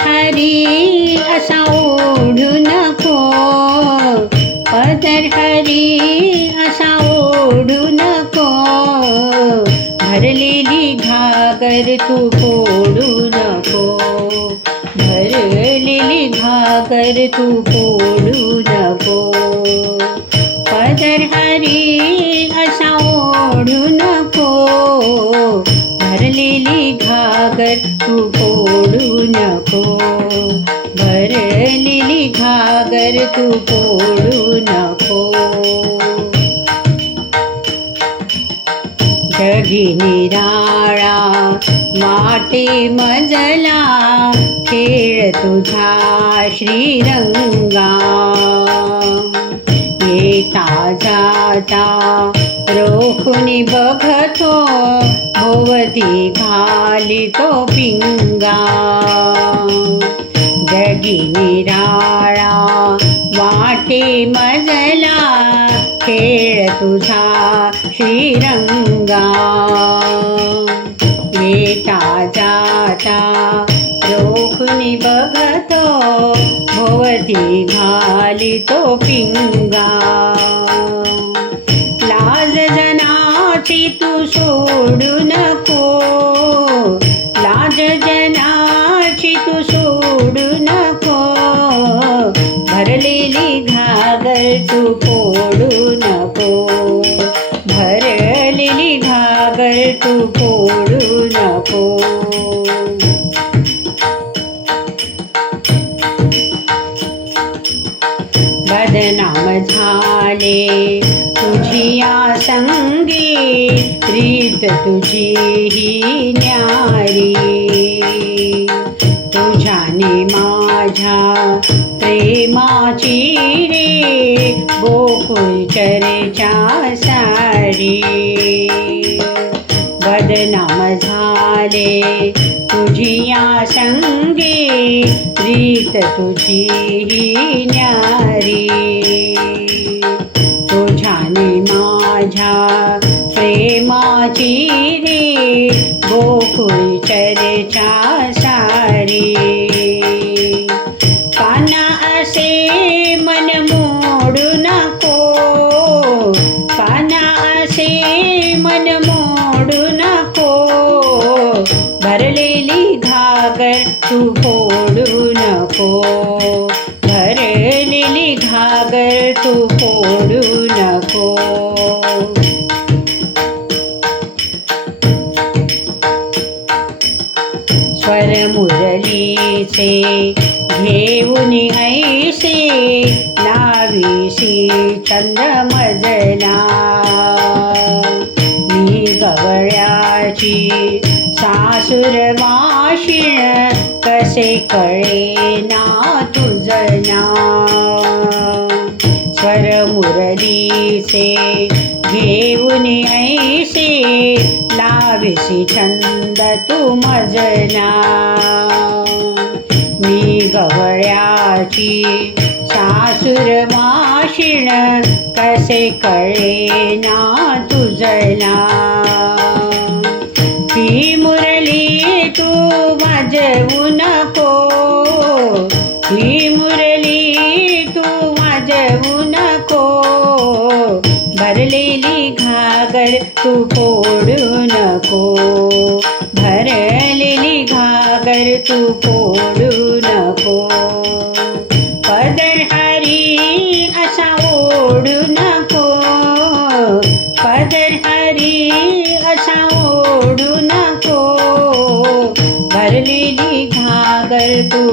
हरी असा ओढू नको, पदर हरी असा ओढू नको, भरलेली घागर तू फोडू नको, भरलेली घागर तू फोडू नको, पदर हरी असा ओढू नको, भरलेली घागर तू फोडू नको, भरलेली घागर तू फोडू नको. जगी निराळा वाटे मजला, खेळ तुझा श्रीरंगा, येता जाता रोखुनी बघतो, भोवती घालितो पिंगा. जगी निराळा वाटे मजला, खेळ तुझा श्रीरंगा, येता जाता रोखुनी बघतो, भोवती घालितो पिंगा. लाज जनाची तू सोडू नको, लाज जनाची तू सोडू नको, भरलेली घागर तू फोडू नको, भरलेली घागर तू फोडू नको. बदनाम झाले तुझिया संगी, रीत तुझी ही न्यारी, तुझ्याने माझ्या प्रेमाची रे, गोकुळ चर्चा सारी. बदनाम झाले तुझिया संगी, रीत तुझी ही न्यारी, तुझ्याने माझ्या प्रेमाची रे, गोकुळ चर्चा सारी. काना असे मन मोडू नको, काना असे मन मोडू नको, भरलेली घागर तू फोडू नको, भरलेली घागर तू फोडू नको. स्वर मुरलीचे घेऊन ऐसे, लावीसी चंद मजला, मी गवळ्याची सासूर वाशिण, कसे कळे ना तुझना. स्वर मुरलीचे घेऊन ऐसे, लाविसी छंद तू मजना, मी गवळ्याची सासूर वाशिण, कसे कळे ना तुझना. ही मुरली तू वाजवू नको, ही मुरली तू वाजवू नको, भरलेली घागर तू फोडू नको, भरलेली घागर तू फोडू नको. पदर हरी असा ओढू नको, पदर हरी असा ओढू नको, भरलेली घागर तू